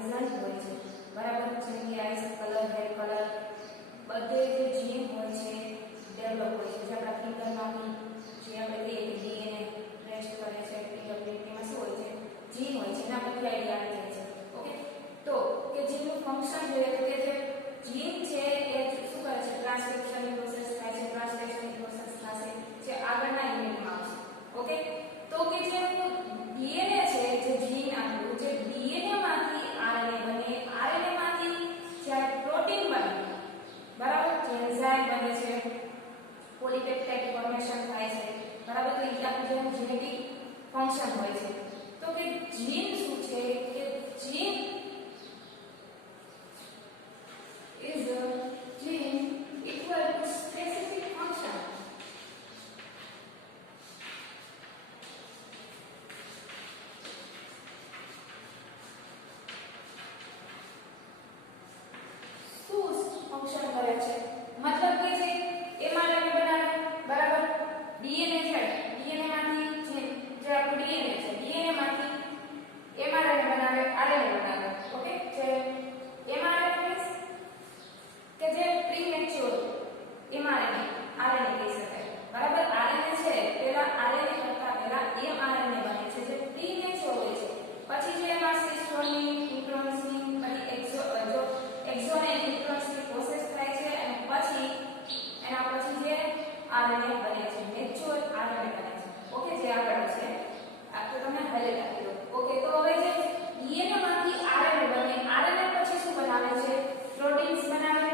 Present હોય છે બરાબર જેમ કે આઈસ કલર હેર કલર બધે જે જીન હોય છે ડેવલપ હોય છે જે આપણા ફિંગરમાંથી જે આપણે કહીએ કે ડીએનએ રેસ્ટ કરે છે ફિંગરપ્રિન્ટ એમાં શું હોય છે જીન હોય છે એના પરથી આઈડિયા આવી જાય છે ઓકે તો કે જીનનું ફંક્શન જોઈએ તો કે જે જીન છે એ શું કરે છે ટ્રાન્સક્રિપ્શનની પ્રોસેસ થાય છે ટ્રાન્સલેશનની પ્રોસેસ થશે જે આગળના યુનિટમાં આવશે ઓકે તો કે જે ડીએનએ છે જે જીન આપણું જે ડીએનએ માંથી આરએનએ બને આરએનએ માંથી જ્યારે પ્રોટીન બને બરાબર જે એન્ઝાઇમ બને છે પોલીપેપ્ટાઇડ ફોર્મેશન થાય છે બરાબર તો એ આપણું જેનેટિક ફંક્શન હોય છે તો કે જીન શું છે કે જીન is a gene equal to specific function function કરે છે મતલબ કે જે એમઆરએનએ બનાવે બરાબર ડીએનએ છે ડીએનએ માંથી જે આપણું ડીએનએ છે ડીએનએ માંથી એમઆરએનએ બનાવે આરએનએ બનાવે ઓકે જે એમઆરએનએ મીન્સ કે જે પ્રીમેચ્યોર એમઆરએનએ આરએનએ કહી શકાય બરાબર આરએનએ છે પહેલા આરએનએ કરતા પહેલા એમઆરએનએ બને છે જે પ્રીમેચ્યોર હોય છે પછી જે એમાં સિસ્ટોનની ઇન્ટ્રોન્સની એક્ઝોન અને ઇન્ટ્રોન્સની પ્રોસેસ થાય છે અને પછી એના પછી જે આરએનએ બને છે મેચ્યોર આરએનએ બને છે ઓકે જે આગળ છે આ તો તમે હાઈલાઈટ આપી દો ઓકે તો હવે જે ડીએનએ માંથી આરએનએ બને આરએનએ પછી શું બનાવે છે પ્રોટીન્સ બનાવે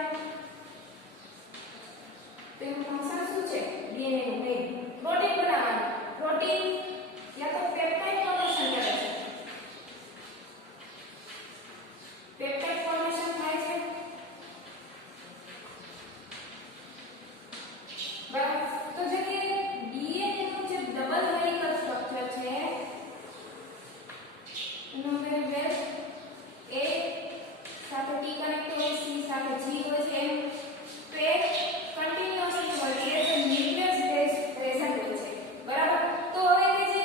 તો એનું ફંક્શન શું છે ડીએનએ નું મેઇન પ્રોટીન બનાવવાનું પ્રોટીન યા તો પેપ્ટાઇડ ફોર્મેશન કરે છે પેપ્ટાઇડ ફોર્મેશન થાય છે બરાબર તો જે કે ડીએનએ નું જે ડબલ હેલિકલ સ્ટ્રક્ચર છે એનું મેં બે એ સાથે ટી કનેક્ટ હોય સી સાથે જી હોય છે એમ તો એ કન્ટિન્યુઅસલી હોય છે જે ન્યુક્લિયસ બેઝ પ્રેઝન્ટ હોય છે બરાબર તો હવે કે જે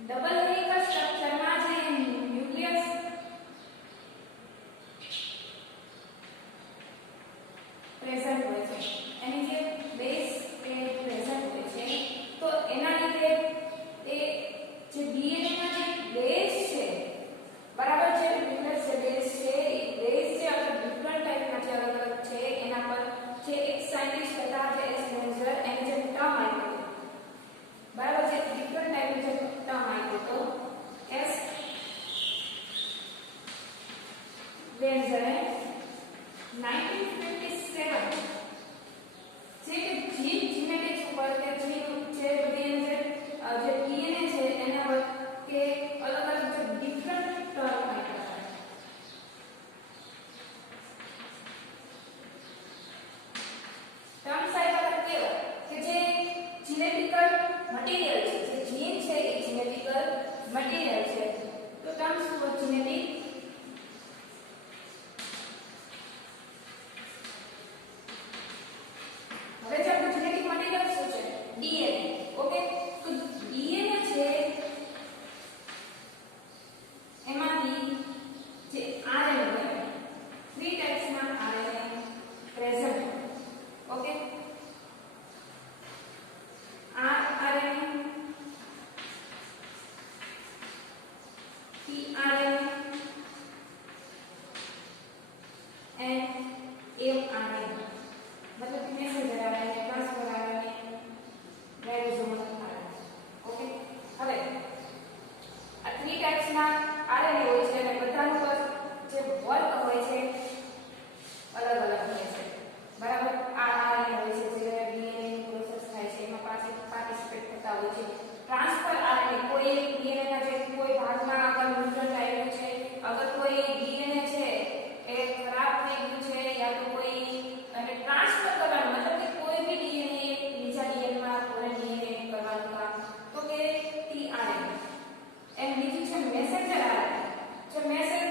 ડબલ હેલિકલ સ્ટ્રક્ચરમાં જે ન્યુક્લિયસ પ્રેઝન્ટ હોય છે એની જે બેઝ એ પ્રેઝન્ટ હોય છે તો એના લીધે એ જે ડીએનએ માં જે બેઝ છે બરાબર છે ન્યુક્લિયસ જે બેઝ છે એ બેઝ જે અલગ ડિફરન્ટ ટાઈપના જે અલગ અલગ છે એના પર જે એક સાયન્ટિસ્ટ હતા જે એસ લેન્ઝર એને જે ટર્મ આપ્યો બરાબર છે ડિફરન્ટ ટાઈપનો જે ટર્મ આપ્યો તો એસ લેન્ઝરે 1957 જે કે જીન જીનેટિક્સ ઉપર કે જીન છે બધી જે ડીએનએ છે એના પર કે અલગ અલગ જે ડિફરન્ટ ટર્મ આપ્યા હતા ટર્મ્સ આપ્યા કેવા કે જે જીનેટિકલ મટીરીયલ છે જે જીન છે એ જીનેટિકલ મટીરીયલ છે તો ટર્મ્સ ફોર જીનેટિક હવે જે આપણું જેનેટિક મટીરીયલ શું છે ડીએનએ ઓકે તો ડીએનએ છે એમાંથી જે આરએનએ બને 3 ટાઈપ્સના RNA present okay RNA tRNA and mRNA मतलब messenger RNA transfer RNA ribosomal RNA okay હવે આ 3 ટાઈપ્સના આરએનએ હોય છે અને બધાનું પર જે વર્ક હોય છે અલગ અલગ હોય છે બરાબર આ આરએનએ હોય છે જે ડીએનએ ની પ્રોસેસ થાય છે એમાં પાર્ટિસિપેટ થતા હોય છે ટ્રાન્સફર આરએનએ કોઈ ડીએનએ ના જે કોઈ ભાગમાં આગળ ન્યુટ્રન્ટ આવ્યું છે અગર કોઈ ડીએનએ છે એ ખરાબ થઈ ગયું છે યા તો કોઈ અને ટ્રાન્સફર કરવાનું મતલબ કે કોઈ બી ડીએનએ બીજા ડીએનએ માં કોઈ ડીએનએ કરવાનું કામ તો કે tRNA એન્ડ બીજું છે મેસેન્જર આરએનએ જે મેસેજ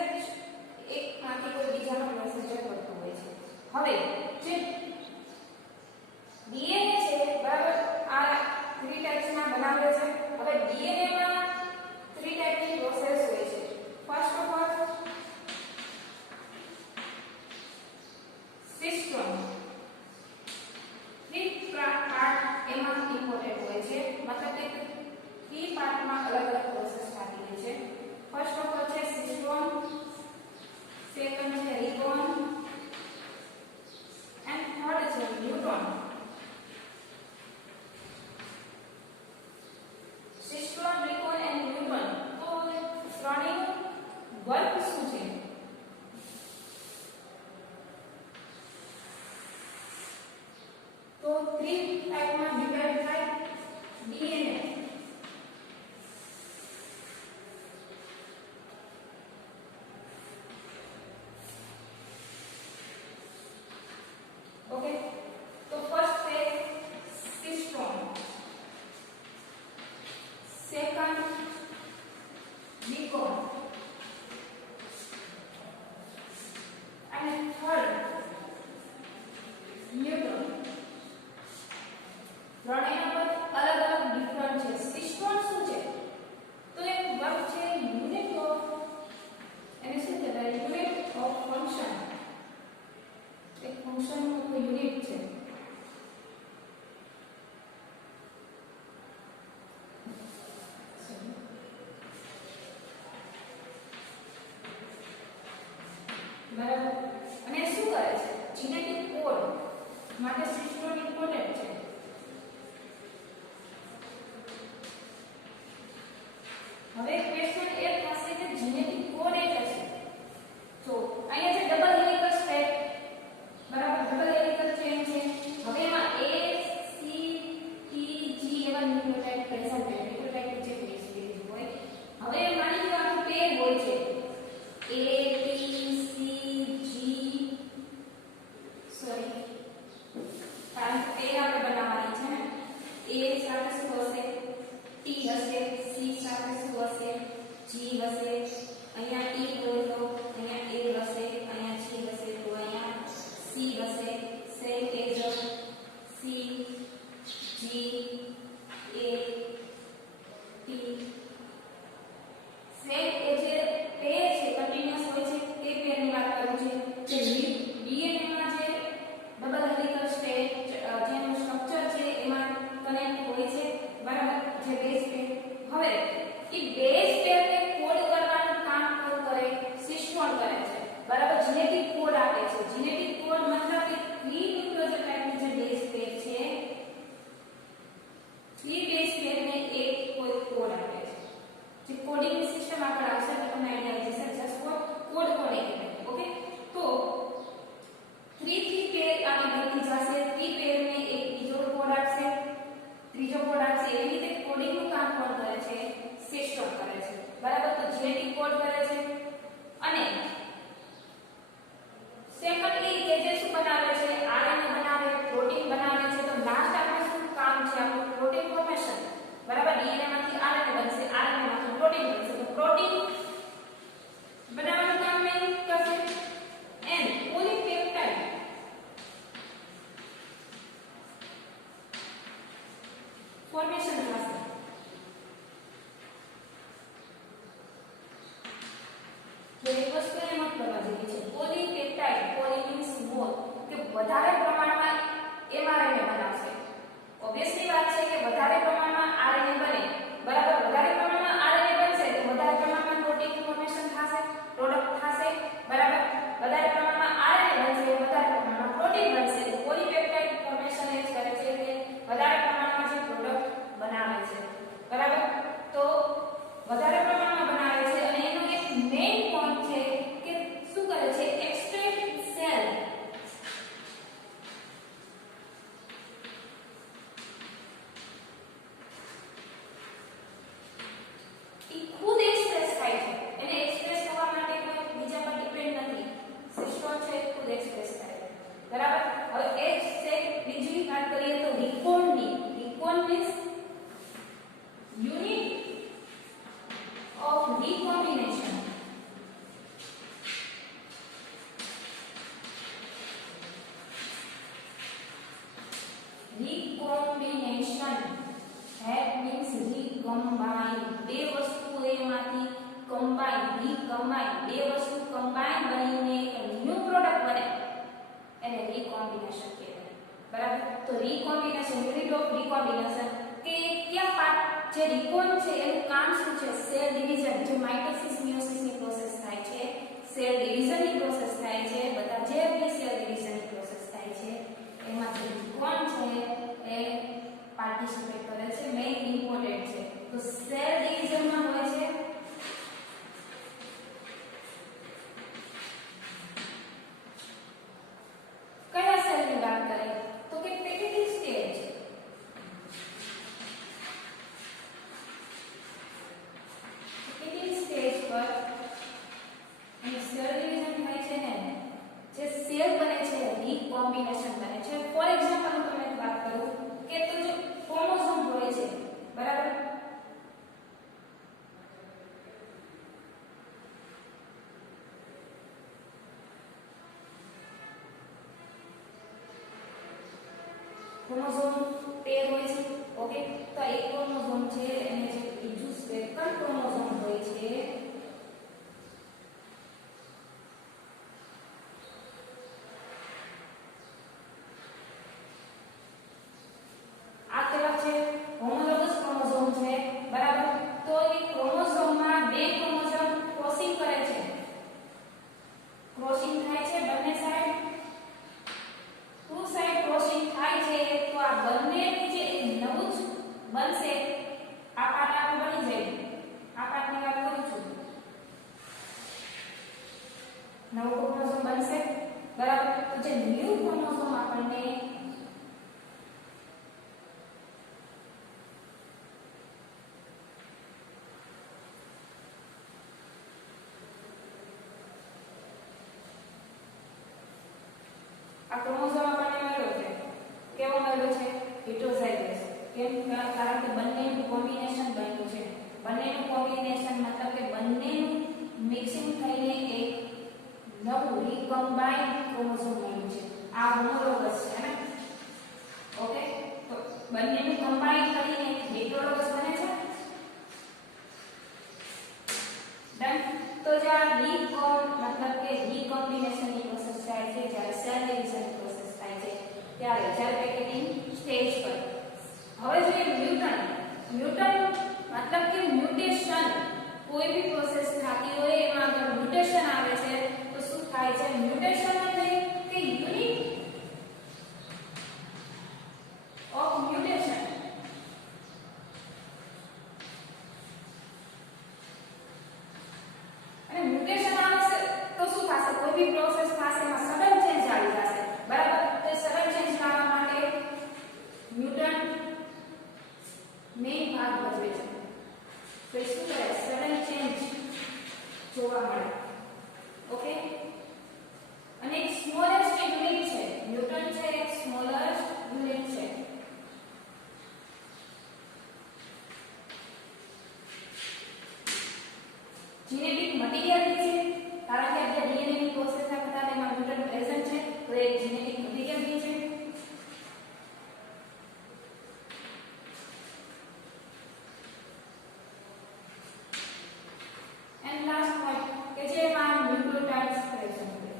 એક માંથી કોઈ બીજાનો મેસેન્જર કરતો હોય છે હવે જે ડીએનએ છે બરાબર આ 3 ટાઈપ્સના બનાવે છે હવે ડીએનએ માં 3 ટાઈપની પ્રોસેસ હોય છે first of all second become અને થર્ડ ન્યૂટન. ત્રણેયના પદ અલગ અલગ ડિફરન્ટ છે. સિસ્ટમ શું છે? તો એક વર્ગ છે યુનિટ ઓફ, એને શું કહેવાય? Unit of function. એક ફંક્શનનું કોઈ યુનિટ છે. બરાબર. અને શું કરે છે? જીનેટિક કોડ માટે સિસ્ટમ ઇમ્પોર્ટન્ટ છે. હવે ક્વેશ્ચન એ થશે કે જીનેટિક કોડ એટલે શું? તો અહીંયા છે ડબલ હેલિકલ સ્ટ્રેટ, બરાબર, ડબલ હેલિકલ ચેન છે. હવે એમાં A C T G એવા ન્યુક્લિયોટાઇડ પ્રેઝન્ટ છે. ન્યુક્લિયોટાઇડ જે બેઝ પેર હોય. હવે માની લો આ પેર હોય છે A T C G, sorry કારણ કે પેર આપણે બનાવવાની છે ને. A સાથે શું હશે? T હશે. C સાથે શું હશે? G હશે. અહીંયા T હોય તો અહીંયા A હશે. અહીંયા G હશે તો અહીંયા C હશે. Same as C G A T. Same એ જે પેર છે કન્ટિન્યુઅસ હોય છે તે પેરની વાત કરું છું. જે DNA માં જે ડબલ હેલિકલ સ્ટ્રેટ જેનું સ્ટ્રક્ચર છે એમાં કનેક્ટ હોય છે, બરાબર, જે બેઝ પેર. હવે એ બેઝ પેરને કોડ કરવાનું કામ કોણ કરે? સિસ્ટમ કરે છે, બરાબર. જીનેટિક કોડ આપે છે. જીનેટિક કોડ મતલબ કે 3 ન્યુક્લિયોટાઇડની જે બેઝ પેર છે, 3 બેઝ પેરને એક કોઈ કોડ આપે છે. જે કોડિંગ સિસ્ટમ આગળ આવશે તો તમને આઈડિયા આવી જશે. Just four code coding. Okay, તો 3 પેર આની બનતી જશે. 3 પેરને એક બીજો કોડ આપશે, ત્રીજો કોડ આપશે. એવી રીતે કોડિંગનું કામ કોણ કરે છે? સિસ્ટમ કરે છે, બરાબર. તો જીનેટિક કોડ કરે છે. અને સેકન્ડ એ જે શું બનાવે છે? આરએનએ બનાવે, પ્રોટીન બનાવે છે. તો લાસ્ટ આપણે શું કામ છે આપણું? પ્રોટીન ફોર્મેશન, બરાબર. ડીએનએ માંથી આરએનએ બનશે, આરએનએ માંથી પ્રોટીન બનશે. તો પ્રોટીન બનાવવાનું કામ મેં કરશે. એન્ડ પોલીપેપ્ટાઇડ ફોર્મેશન થશે. તો એક વસ્તુ એ મત કરવા જેવી છે. પોલીપેપ્ટાઇડ, પોલી મીન્સ મોર, કે વધારે પ્રમાણમાં એમઆરએનએ બનાવશે. ઓબ્વિયસલી વાત છે કે વધારે પ્રમાણમાં આરએનએ બને, બરાબર. વધારે પ્રમાણમાં આરએનએ બનશે તો વધારે પ્રમાણમાં પ્રોટીન ફોર્મેશન થશે, પ્રોડક્ટ થશે, બરાબર. વધારે પ્રમાણમાં આરએનએ બનશે, વધારે પ્રમાણમાં પ્રોટીન બનશે. તો પોલીપેપ્ટાઇડ ફોર્મેશન એ કરે છે કે વધારે પ્રમાણમાં જે પ્રોડક્ટ બનાવે છે, બરાબર. તો વધારે પ્રમાણમાં બનાવે છે. અને એનો એક મેઇન પોઈન્ટ છે કે શું કરે છે? Extract cell. એ ખુદ એક્સપ્રેસ થાય છે. એને એક્સપ્રેસ થવા માટે કોઈ બીજા પર ડિપેન્ડ નથી. સિસ્ટમ છે ખુદ એક્સપ્રેસ થાય છે, બરાબર. હવે એક છે બીજી વાત કરીએ તો રિકોનની. Recon means unit of recombination. Recombination, that means recombine. બે વસ્તુ એમાંથી combine, recombine, બે વસ્તુ combine બનીને એક ન્યુ પ્રોડક્ટ બને, એને recombination કહેવાય, બરાબર. તો recombination, unit of recombination કે કયા પાર્ટ જે રિકોન છે એનું કામ શું છે? Cell division. જે માઇટોસિસ મિયોસિસની પ્રોસેસ થાય છે, સેલ ડિવિઝનની પ્રોસેસ થાય છે, બધા જે બી સેલ ડિવિઝનની પ્રોસેસ થાય છે એમાં જે રિકોન છે એ પાર્ટિસિપેટ કરે છે, મેઇન ઇમ્પોર્ટન્ટ છે. તો સેલ ડિવિઝનમાં હોય છે કયા સેલની વાત કરે? તો કે પેકેટિંગ સ્ટેજ. પેકેટિંગ સ્ટેજ પર અને સેલ ડિવિઝન થાય છે ને, જે સેલ બને છે રીકોમ્બિનેશન બને છે. ફોર એક્ઝામ્પલ હું તમને વાત કરું કે તો જો ક્રોમોસોમ હોય છે, બરાબર. ક્રોમોઝોમ 13 હોય છે. ઓકે, તો એક ક્રોમોઝોમ છે અને જે બીજું સેકન્ડ ક્રોમોઝોમ હોય છે આ કેવા છે હોમોલોગસ ક્રોમોઝોમ છે. બરાબર, તો એ ક્રોમોઝોમમાં બે ક્રોમોઝોમ ક્રોસિંગ કરે છે. ક્રોસિંગ થાય છે બંને સાઈડ, ટુ સાઈડ ક્રોસિંગ થાય છે. તો આ બંનેનું જે નવું જ બનશે આ પાર્ટ આપણું બની જાય. આ પાર્ટની વાત કરું છું. નવો ક્રોમોઝોમ બનશે. બરાબર, તો જે ન્યુ ક્રોમોઝોમ આપણને આ ક્રોમોઝોમ આપણને મળ્યો છે. કેવો મળ્યો છે? હિટરોઝાઇગસ. કેમ? કારણ કે બંનેનું કોમ્બિનેશન બન્યું છે. બંનેનું કોમ્બિનેશન મતલબ કે બંનેનું મિક્સિંગ થઈને એક નવું રીકમ્બાઇન્ડ ક્રોમોઝોમ બન્યું છે. આ હોમોલોગસ છે ને. ઓકે, તો બંનેનું કમ્બાઇન કરીને હેટરોલોગસ બને છે. ડન. તો જે આ મતલબ કે રીકોમ્બિનેશનની પ્રોસેસ થાય છે જ્યારે સેલ ડિવિઝનની પ્રોસેસ થાય છે ત્યારે સેલ પેકેટિંગ સ્ટેજ પર. હવે જોઈએ મ્યુટન્ટ મતલબ કે મ્યુટેશન. કોઈ બી પ્રોસેસ થતી હોય એમાં અગર મ્યુટેશન આવે છે તો શું થાય છે? મ્યુટેશન એટલે કે યુનિટ ઓફ મ્યુટેશન. અને મ્યુટેશન આવશે તો શું થશે? કોઈ બી પ્રોસેસ થશે એમાં સડન ચેન્જ આવી જશે. બરાબર, તો સડન ચેન્જ લાવવા માટે મ્યુટન્ટ મેઇન ભાગ ભજવે છે. તો શું કરે? સડન ચેન્જ જોવા મળે. ઓકે, અને એક સ્મોલેસ્ટ યુનિટ છે. મ્યુટન્ટ છે એક સ્મોલેસ્ટ યુનિટ છે. જીનેટિક મટીરીયલ છે કારણ કે આપણે ડીએનએ ની પ્રોસેસ કરતા તેમાં મ્યુટન્ટ પ્રેઝન્ટ છે તો એક જીનેટિક મટીરીયલ બી છે. એન્ડ લાસ્ટ પોઈન્ટ કે જેમાં ન્યુક્લિયોટાઇડ્સ પ્રેઝન્ટ છે.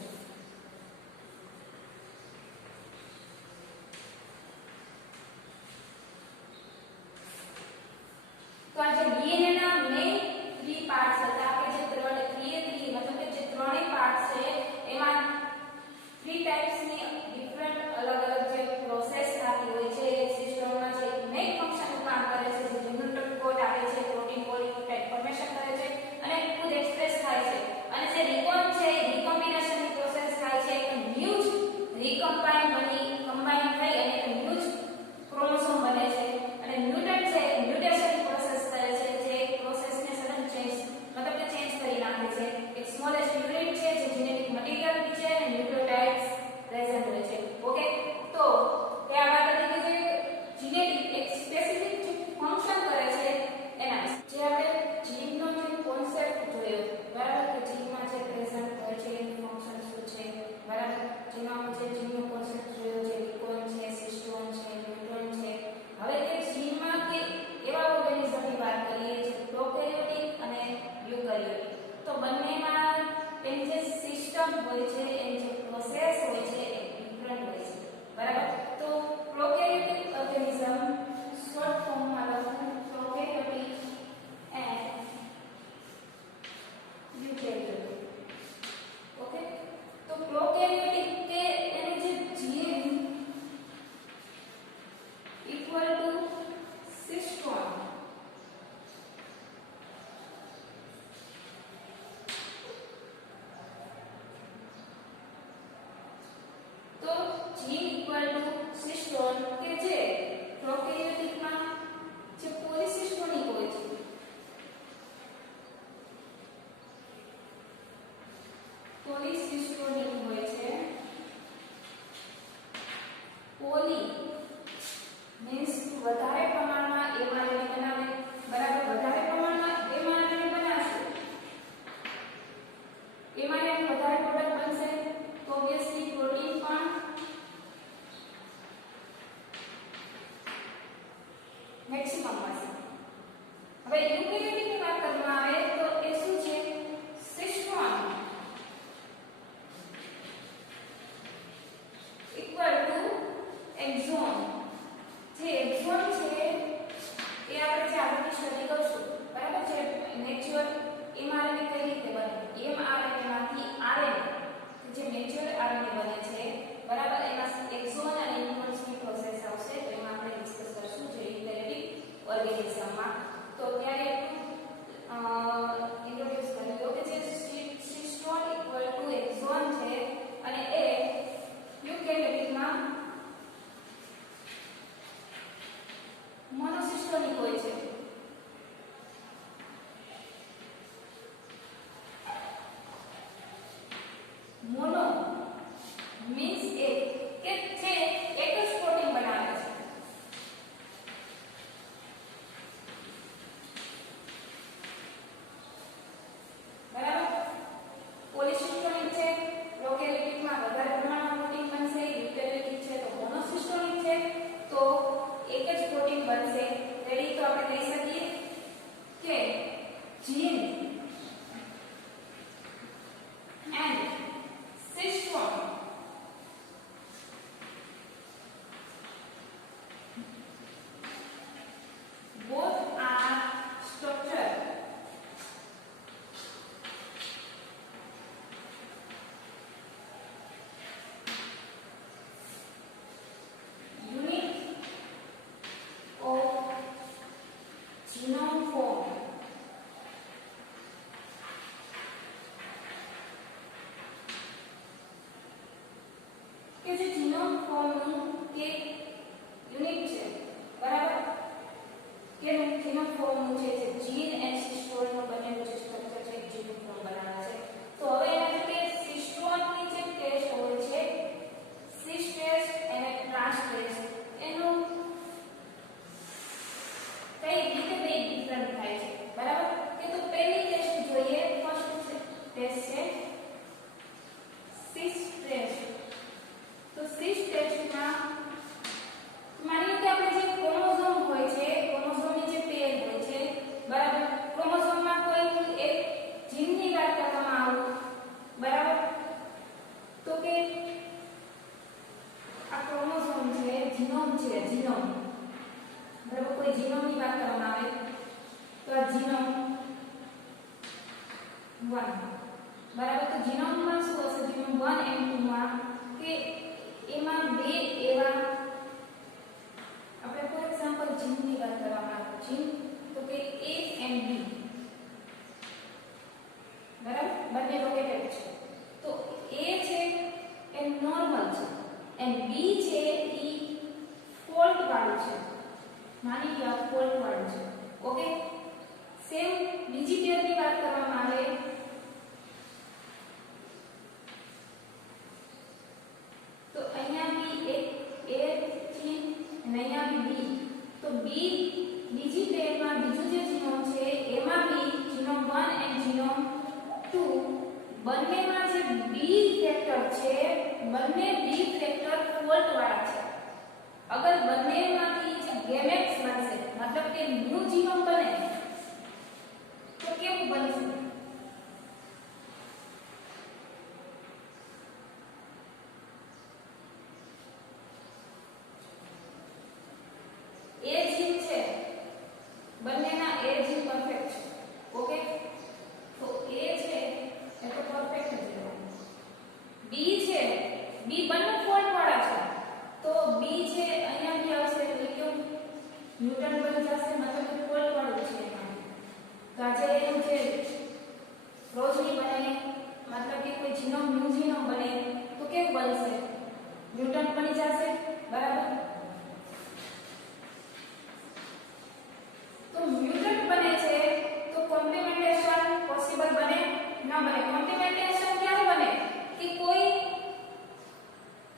તો આ જે ડીએનએ ના મેઇન 3 પાર્ટ્સ હતા કે જે મતલબ કે જે ત્રણેય પાર્ટ્સ છે એમાં 3 ટાઈપ્સની ડિફરન્ટ અલગ અલગ જે પ્રોસેસ થતી હોય છે એક સિસ્ટમમાં જે મેઇન ફંક્શન કામ કરે છે જે ન્યુક્લિયોટાઇડ કોડ આપે છે પ્રોટીન પોલિન્યુક્લિયોટાઇડ ફોર્મેશન કરે છે અને ખુદ એક્સપ્રેસ થાય છે. અને જે રિકોન છે રીકોમ્બિનેશનની પ્રોસેસ થાય છે એક ન્યૂ જ રીકમ્બાઇન થઈ અને એક ન્યૂ જ ક્રોમોસોમ બને છે. અને મ્યુટન્ટ છે મ્યુટેશનની પ્રોસેસ કરે છે જે એક પ્રોસેસને સડન ચેન્જ મતલબ કે ચેન્જ કરી નાખે છે. એક સ્મોલેસ્ટ યુનિટ છે જે જીનેટિક મટીરીયલ બી છે અને ન્યુક્લિયોટાઇડ્સ પ્રેઝન્ટ હોય છે. મેચ્યોર mRNA કઈ રીતે બને? mRNA માંથી RNA જે મેચ્યોર RNA બને છે બરાબર, એમાં એક્ઝોન અને ઇન્ટ્રોન્સની પ્રોસેસ આવશે, તો એમાં આપણે ડિસ્કસ કરશું જે યુકેરિયોટિક ઓર્ગેનિઝમમાં. તો ત્યારે ઇન્ટ્રોડ્યુસ કરી દો કે જે સિસ્ટોન ઇક્વલ ટુ એક્ઝોન છે અને એ યુકેરિયોટિકમાં મોનોસિસ્ટોનિક હોય છે. મોનો મીન્સ એક કે જે એક જ પ્રોટીન બનાવે છે. બરાબર, પોલિસિસ્ટોનિક છે, પ્રોકેરિયોટિકમાં વધારે પ્રમાણમાં પ્રોટીન બનશે, યુકેરિયોટિક છે તો મોનોસિસ્ટોનિક છે તો એક જ પ્રોટીન બનશે. રેડી, તો આપણે કહી શકીએ કે જીન and cystone both are structure unit of genome form. કે જે જીનોમ ફોર્મનું કે યુનિટ છે બરાબર, કે જીનોમ ફોર્મનું છે જે જીન એન્ડ સિસ્ટોનનું બનેલું જે સ્ટ્રક્ચર છે જીનોમ ફોર્મ બનાવે છે. તો હવે એના કે સિસ્ટોનની જે ટેસ્ટ હોય છે સિસ ટેસ્ટ અને ટ્રાન્સ ટેસ્ટ એનું કઈ રીતે બે ડિફરન્ટ થાય છે બરાબર. કે તો પહેલી ટેસ્ટ જોઈએ, ફર્સ્ટ ટેસ્ટ છે સિસ ટેસ્ટ. તો સિસ ટેસ્ટમાં માની લો કે આપણે જે ક્રોમોઝોમ હોય છે, ક્રોમોઝોમની જે પેર હોય છે બરાબર, ક્રોમોઝોમમાં કોઈ એક જીનની વાત કરવામાં આવે બરાબર, તો કે આ ક્રોમોઝોમ છે, જીનોમ છે, જીનોમ બરાબર, કોઈ જીનોમની વાત કરવામાં આવે તો આ જીનોમ 1 બરાબર. તો જીનોમમાં શું હશે? જીનોમ 1 અને 2 માં કે એમાં બે એવા આપણે ફોર એક્ઝામ્પલ જીનની વાત કરવામાં આવે જીન તો કે A and B બરાબર, બંને લોકેટેડ છે. તો A છે એ નોર્મલ છે અને B છે એ ફોલ્ટ વાળું છે, માની લો ફોલ્ટ વાળું છે. ઓકે, સેમ બીજી પેરની વાત કરવામાં આવે તો અહીંયા બી એક A જીન અને અહીંયા બી B. તો B બીજી પેરમાં બીજું જે જીનોમ છે એમાં બી જીનોમ 1 અને જીનોમ 2 બંનેમાં જે B ફેક્ટર છે બંને B ફેક્ટર ફોલ્ટ વાળા છે. અગર બંનેમાંથી જે ગેમેટ્સ બનશે મતલબ કે ન્યૂ જીનોમ બને તો કેવું બનશે? A જીન છે બંનેના A જીન પરફેક્ટ છે. ઓકે, તો A છે એ તો પરફેક્ટ જ રહેવાનું. B છે, B બંને ફોલ્ટ વાળા છે તો B છે અહીંયા બી આવશે એટલે કેવું ન્યુટન બની જશે, મતલબ કે ફોલ્ટ વાળું છે. તો આજે એનું જે રોજની બને મતલબ કે કોઈ જીનોમ ન્યૂ જીનોમ બને તો કેવું બનશે? ન્યુટન બની જશે બરાબર. તો મ્યુટન્ટ બને છે તો કોમ્પ્લિમેન્ટેશન પોસિબલ બને ન બને? કોમ્પ્લિમેન્ટેશન ક્યારે બને? કે કોઈ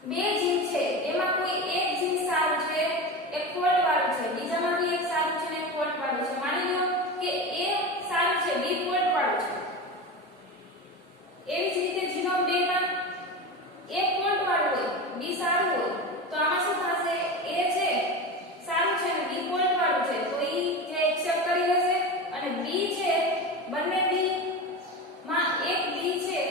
બે જીન છે એમાં કોઈ એક જીન સારું છે એક ફોલ્ટ વાળું છે, બીજામાંથી એક સારું છે ને એક ફોલ્ટ વાળું છે. માની લો કે A સારું છે B ફોલ્ટ વાળું છે. એવી જ રીતે જીનોમ 2 માં એક ફોલ્ટ વાળું હોય B સારું હોય તો આમાં શું થશે? A છે સારું છે અને B ફોલ્ટ વાળું છે તો ઈ જે એક્સેપ્ટ કરી લેશે અને B છે બંને B માં એક B છે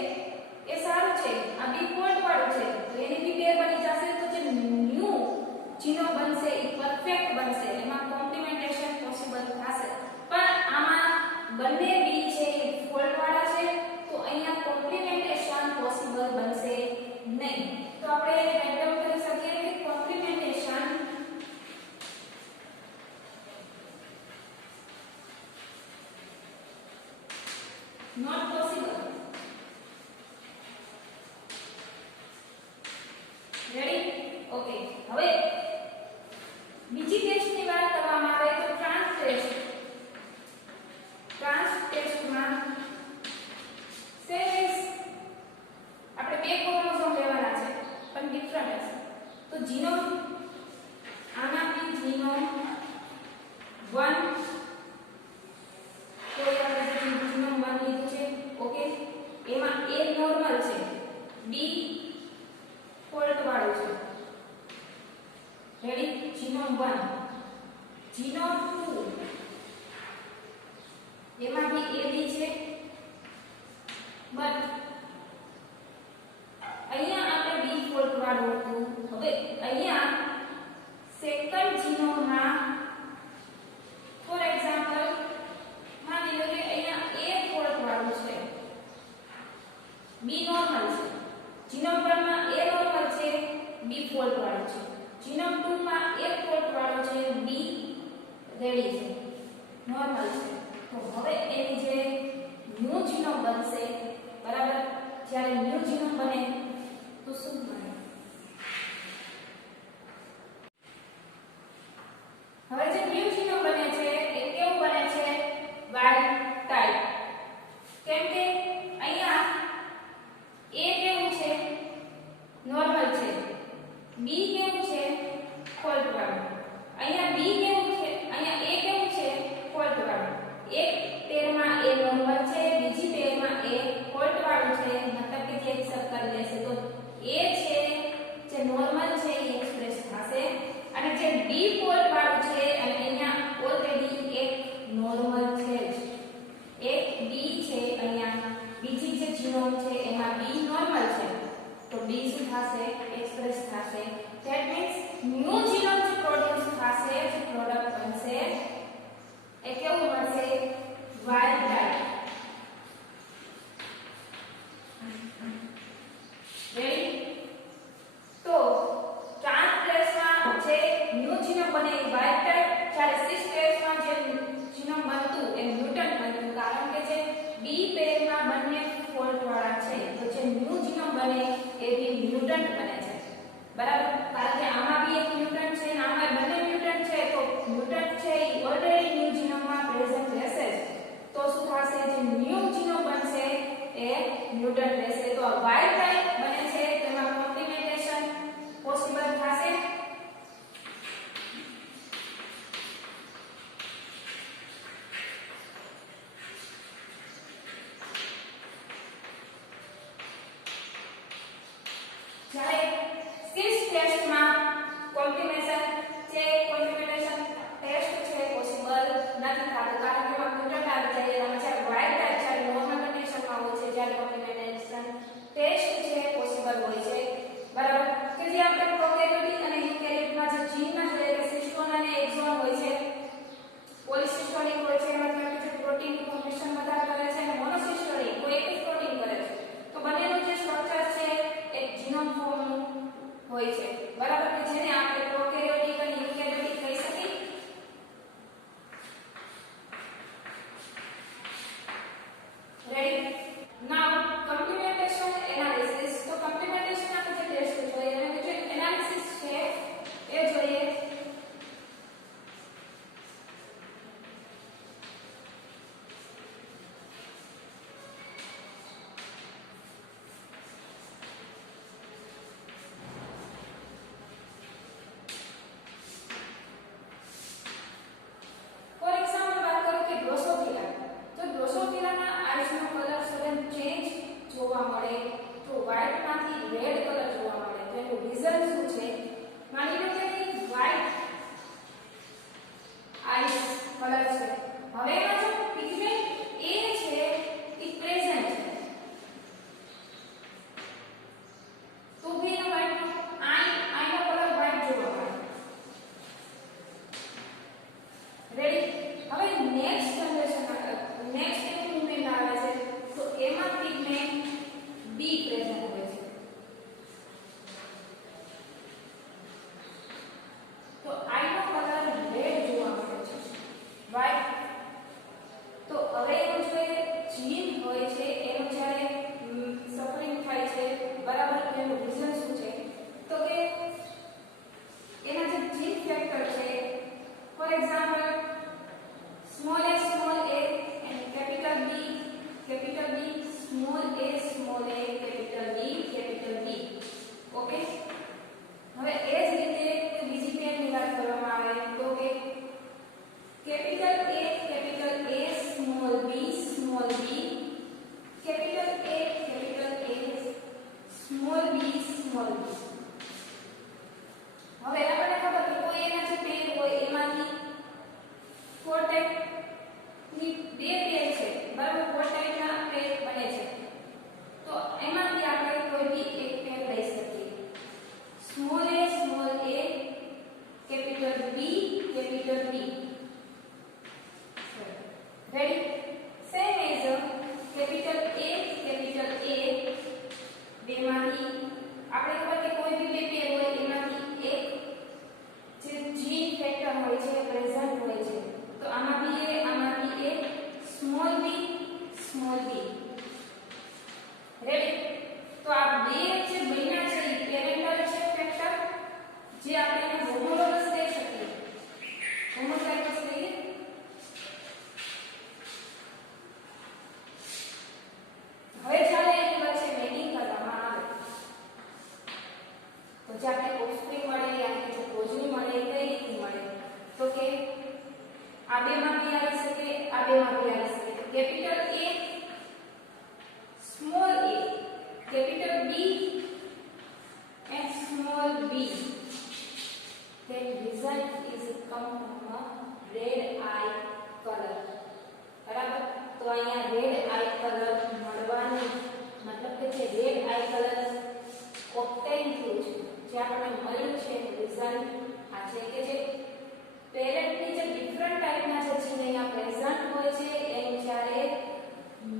નોટ પોસિબલ. રેડી? ઓકે. હવે બીજી ટેસ્ટની વાત કરવામાં આવે તો ટ્રાન્સ ટેસ્ટ. ટ્રાન્સ ટેસ્ટમાં સેમ ઇઝ આપણે બે ક્રોમોસોમ લેવાના છે પણ ડિફરન્ટ હશે. તો જીનોમ આનાથી જીનોમ 1 તો આપણે જીનોમ 1 લીધું છે. ઓકે. એમાં A નોર્મલ છે, B ફોલ્ટ વાળું છે. રેડી? જીનોમ 1. જીનોમ 2 એમાં બી AB છે, બટ અહીંયા આપણે B ફોલ્ટ વાળું હતું. હવે અહીંયા સેકન્ડ જીનોમમાં ફોર એક્ઝામ્પલ માની લો કે અહીંયા A ફોલ્ટ વાળું છે, B નોર્મલ છે. જીનોમ 1 માં A નોર્મલ છે, B ફોલ્ટ વાળું છે. જીનોમ 2 માં A ફોલ્ટ વાળું છે, B રેડી છે, નોર્મલ છે. તો હવે એની જે ન્યુ જીનોમ બનશે, બરાબર? જ્યારે ન્યુ જીનોમ બને તો શું બને? હવે જે ન્યુ જીનોમ બને છે એ કેવું બને છે? Wild type. કેમ કે અહીંયા A કેવું છે? નોર્મલ છે. B કેવું છે? ફોલ્ટ વાળું. અહીંયા B કેવું છે? અહીંયા A કેવું છે? ફોલ્ટ વાળું. એક પેરમાં A નોર્મલ છે, બીજી પેરમાં A ફોલ્ટ વાળું છે. મતલબ કે જે એક સર્કલ લેશે તો A છે જે નોર્મલ છે એ એક્સપ્રેસ થશે અને જે B ફોલ્ટ વાળું છે અને અહીંયા ઓલરેડી એક નોર્મલ છે જ. એક B છે, અહીંયા બીજી જે જીનોમ છે એમાં B નોર્મલ છે તો B શું થશે? એક્સપ્રેસ થશે. ધેટ મીન્સ ન્યુ જીનોમ જે પ્રોડ્યુસ થશે, જે પ્રોડક્ટ બનશે એ કેવું મળશે? Wild type. રેડી? તો ટ્રાન્સલેશનમાં જે ન્યુ જીનોમ બને એ વાઇલ્ડ ટાઇપ, જ્યારે સિસ ટેસ્ટમાં જે જીનોમ બનતું એ મ્યુટન્ટ બનતું. કારણ કે જે B પેરમાં બંને ફોલ્ટ વાળા છે તો જે ન્યુ જીનોમ બને એ બી મ્યુટન્ટ બને છે. બરાબર? કારણ કે આમાં બી એક મ્યુટન્ટ છે અને આમાં બંને મ્યુટન્ટ છે તો મ્યુટન્ટ છે એ ઓલરેડી ન્યુ જીનોમમાં પ્રેઝન્ટ રહેશે જ. તો શું થશે? જે ન્યુ જીનોમ બનશે એ મ્યુટન્ટ રહેશે. તો આ વાઇલ્ડ ટાઇપ બને છે તેમાં કોમ્પ્લિમેન્ટેશન પોસિબલ થશે. જ્યારે સિસ ટેસ્ટમાં કોમ્પ્લિમેન્ટેશન ટેસ્ટ છે પોસિબલ નથી થતું કારણ કે એમાં મ્યુટન્ટ આવી જાય. અને જ્યારે વાઇલ્ડ ટાઇપ જ્યારે નોર્મલ કન્ડિશનમાં હોય છે, જ્યારે કોમ્પ્લિમેન્ટેશન ટેસ્ટ છે એનું જ્યારે સફરિંગ થાય છે બરાબર એનું રીઝન શું છે તો કે એના જે જીન ફેક્ટર છે for example small a and capital B small a capital B okay હવે એ જ રીતે બીજી પેરની વાત કરવામાં આવે તો કે capital A small b capital A small b હવે આપણને ખબર કે કોઈ એના જે પેન હોય એમાંથી ફોર ટાઈપ ની બે પેન છે બરાબર ફોર ટાઈપ ના પેન બને છે તો એમાંથી આપણે કોઈ બી એક પેન લઈ શકીએ small a capital B ready same as capital A બેમાંથી આપણે ખબર કે કોઈ બી બે પેર હોય એમાંથી એક જે જીન ફેક્ટર હોય છે પ્રેઝન્ટ હોય છે તો આમાંથી એક સ્મોલ b રેડી તો આ બે જે બન્યા છે એ પેરેન્ટલ છે ફેક્ટર જે આપણે એને હોમોલોગસ કહી શકીએ હોમોઝાઇગસ કહીએ હવે જ્યારે એની વચ્ચે મેટિંગ કરવામાં આવે તો જે આપણે ઓફસ્પ્રિંગ મળે યા જે પ્રોજની મળે કઈ રીતે મળે તો કે આ બેમાંથી આવી શકે આ બેમાંથી આવી શકે capital A small a capital B and small b then result is come from a red eye color બરાબર તો અહીંયા રેડ આઈ કલર મળવાની મતલબ કે જે રેડ આઈ કલર ઓબ્ટેન થયું છે જે આપણને મળ્યું છે રિઝલ્ટ આ છે કે જે પેરેન્ટની જે ડિફરન્ટ ટાઈપના જે જીન અહીંયા પ્રેઝન્ટ હોય છે એની જ્યારે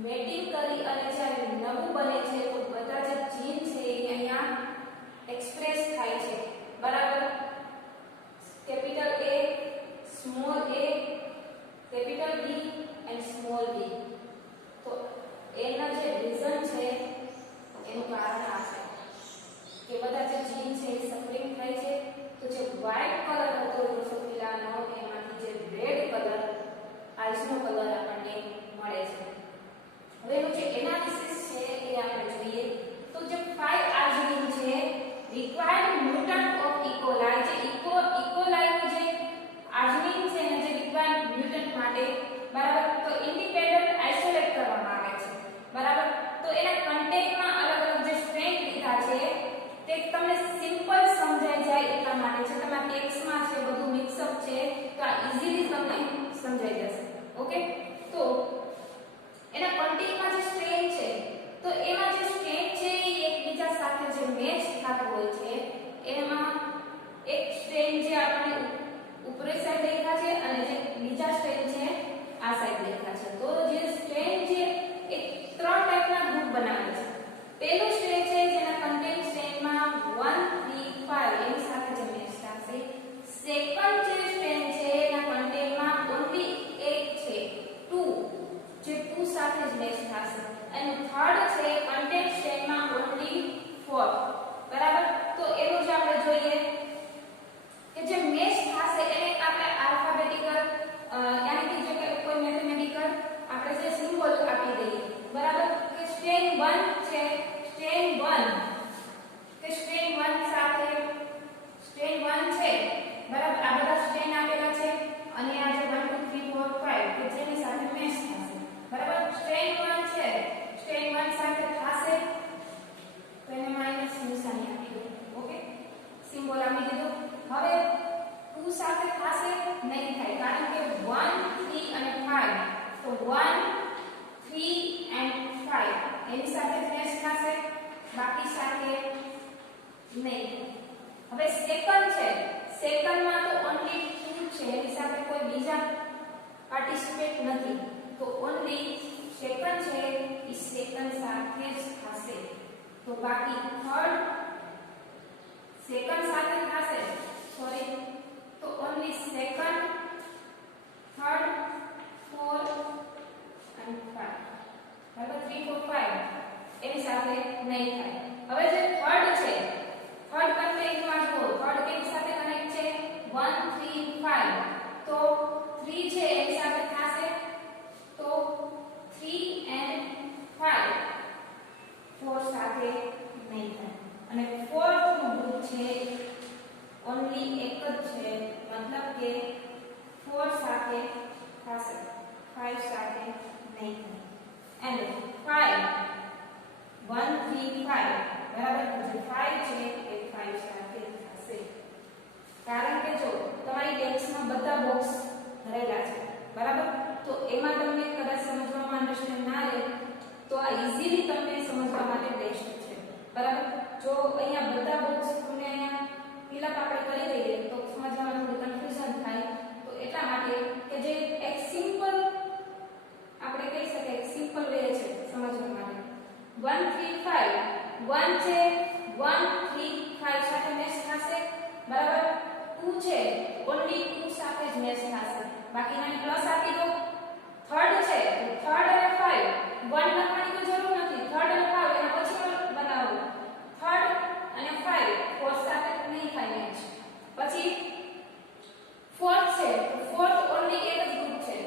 મેટિંગ કરી અને જ્યારે નવું બને છે તો બધા જે જીન છે એ અહીંયા એક્સપ્રેસ થાય છે બરાબર capital A small a capital B and small b તો એના જે રીઝન છે એનું કારણ આ છે કે બધા જે જીન છે એ સપ્લિંગ થાય છે તો જે વ્હાઇટ કલર હતો ડ્રોસોફિલાનો એમાંથી જે રેડ કલર આઈસનો કલર આપણને મળે છે હવે એનું જે એનાલિસિસ છે એ આપણે જોઈએ તો જે 5 આર્જિનિન છે રિક્વાયર્ડ મ્યુટન્ટ ઓફ ઇકોલાઈ જે ઇકોલાઈનું જે આર્જિનિન છે એને જે રિક્વાયર્ડ મ્યુટન્ટ માટે બરાબર તો ઇન્ડિપેન્ડન્ટ આઇસોલેટ કરવામાં આવે છે બરાબર તો એના કન્ટેન્ટમાં અલગ અલગ જે સ્ટ્રેન્થ લીધા છે તે તમને સિમ્પલ સમજાઈ જાય એટલા માટે છે તમારા ટેક્સ્ટમાં છે બધું મિક્સઅપ છે તો આ ઈઝીલી તમને સમજાઈ જશે ઓકે તો એના કન્ટેન્ટમાં જે સ્ટ્રેન્થ છે તો એમાં જે સ્ટ્રેન્થ છે એ એકબીજા સાથે જે મેચ થતો હોય છે એમાં એક સ્ટ્રેન્થ જે આપણને ઉપરી સાઈડ દેખા છે અને જે બીજા સ્ટ્રેન્થ છે આ સાઈડ દેખા છે તો જે સ્ટ્રેન્થ છે એ ત્રણ ટાઈપના ગ્રુપ બનાવે છે પહેલું સ્ટ્રેન્થ છે જેના કન્ટેન્ટ સ્ટ્રેન્થમાં 1 3 5 એની સાથે જે મેચ થશે સેકન્ડ જે સ્ટ્રેન્થ છે એના કન્ટેન્ટમાં ઓન્લી એક છે 2 જે 2 સાથે જ મેચ થશે અને થર્ડ છે કન્ટેન્ટ સ્ટ્રેન્થમાં ઓન્લી 4 બરાબર તો એનું જે આપણે જોઈએ કે જે મેચ થશે એને આપણે આલ્ફાબેટિકલ યાની કે જે કોઈ મેથેમેટિકલ આપણે જે સિમ્બોલ આપી દઈએ બરાબર કે સ્ટ્રેન્થ 1 છે સ્ટ્રેન્થ 1 કે સ્ટ્રેન્થ 1 સાથે સ્ટ્રેન્થ 1 છે બરાબર આ બધા સ્ટ્રેન્થ આપેલા છે અને આ જે 1 2 3 4 5 કે જેની સાથે મેચ થશે બરાબર સ્ટ્રેન્થ 1 છે સ્ટ્રેન્થ 1 સાથે થશે તો એને માઈનસ નિશાની આપી દો ઓકે સિમ્બોલ આપી દીધો હવે 2 સાથે થશે નહીં થાય કારણ કે 1 3 અને 5 તો 1 3 and 5 એની સાથે જ મેચ થશે બાકી સાથે નહીં હવે સેકન્ડ છે સેકન્ડમાં તો ઓન્લી 2 છે એની સાથે કોઈ બીજા પાર્ટિસિપેટ નથી તો ઓન્લી સેકન્ડ છે એ સેકન્ડ સાથે જ થશે તો બાકી થર્ડ સેકન્ડ સાથે થશે સોરી તો ઓન્લી સેકન્ડ થર્ડ 4 and 5 બરાબર 3 4 નહીં થાય. એન્ડ 5 1 3 5 બરાબર, જે 5 છે એ 5 સાથે થશે. કારણ કે જો તમારી ટેક્સ્ટમાં બધા બોક્સ ભરેલા છે બરાબર, તો એમાં તમને કદાચ સમજવામાં અંડરસ્ટેન્ડ ના રહે તો આ ઈઝીલી તમને સમજવા માટે બેસ્ટ છે બરાબર. જો અહીંયા બધા બોક્સ તમને અહીંયા ફિલઅપ આપણે કરી દઈએ તો સમજવામાં થોડું કન્ફ્યુઝન થાય. તો એટલા માટે કે જે એક સિમ્પલ આપણે કહી શકીએ એક સિમ્પલ વે છે સમજવા માટે. 1 3 5 1 છે 1 3 5 સાથે મેચ થશે બરાબર. 2 છે ઓન્લી 2 સાથે જ મેચ થશે, બાકીના પ્લસ આપી દો. થર્ડ છે તો થર્ડ અને 5 1 લખવાની કોઈ જરૂર નથી, થર્ડ અને 5 એના પછી બનાવો. થર્ડ અને 5 ફોર્થ સાથે નહીં થાય મેચ. પછી ફોર્થ છે તો ફોર્થ ઓન્લી એક જ ગ્રુપ છે,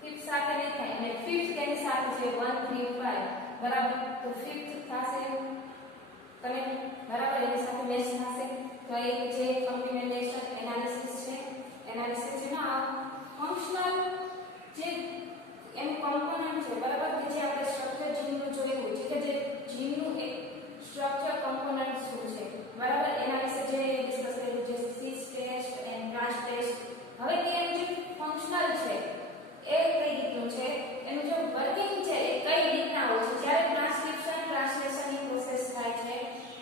ફિફ્થ સાથે નહીં થાય અને ફિફ્થ કેની સાથે છે 1 3 5 બરાબર. તો ફિફ્થ થશે તમે બરાબર, એની સાથે મેચ થશે. તો એ જે કોમ્પ્લિમેન્ટેશન એનાલિસિસ છે, એનાલિસિસ છે ના ફંક્શનલ જે એમ કોમ્પોનન્ટ છે બરાબર, કે જે આપણે સ્ટ્રક્ચર જીનનું જોયું છે કે જે જીનનું એક સ્ટ્રક્ચર કોમ્પોનન્ટ શું છે બરાબર, એના વિશે જે ડિસ્કસ કર્યું છે સીસ ટેસ્ટ એન્ડ બ્રાન્ચ ટેસ્ટ. હવે કે એનું જે ફંક્શનલ છે એ કઈ રીતનું છે, એનું જે વર્કિંગ છે એ કઈ રીતના હોય છે. જ્યારે ટ્રાન્સક્રિપ્શન ટ્રાન્સલેશનની પ્રોસેસ થાય છે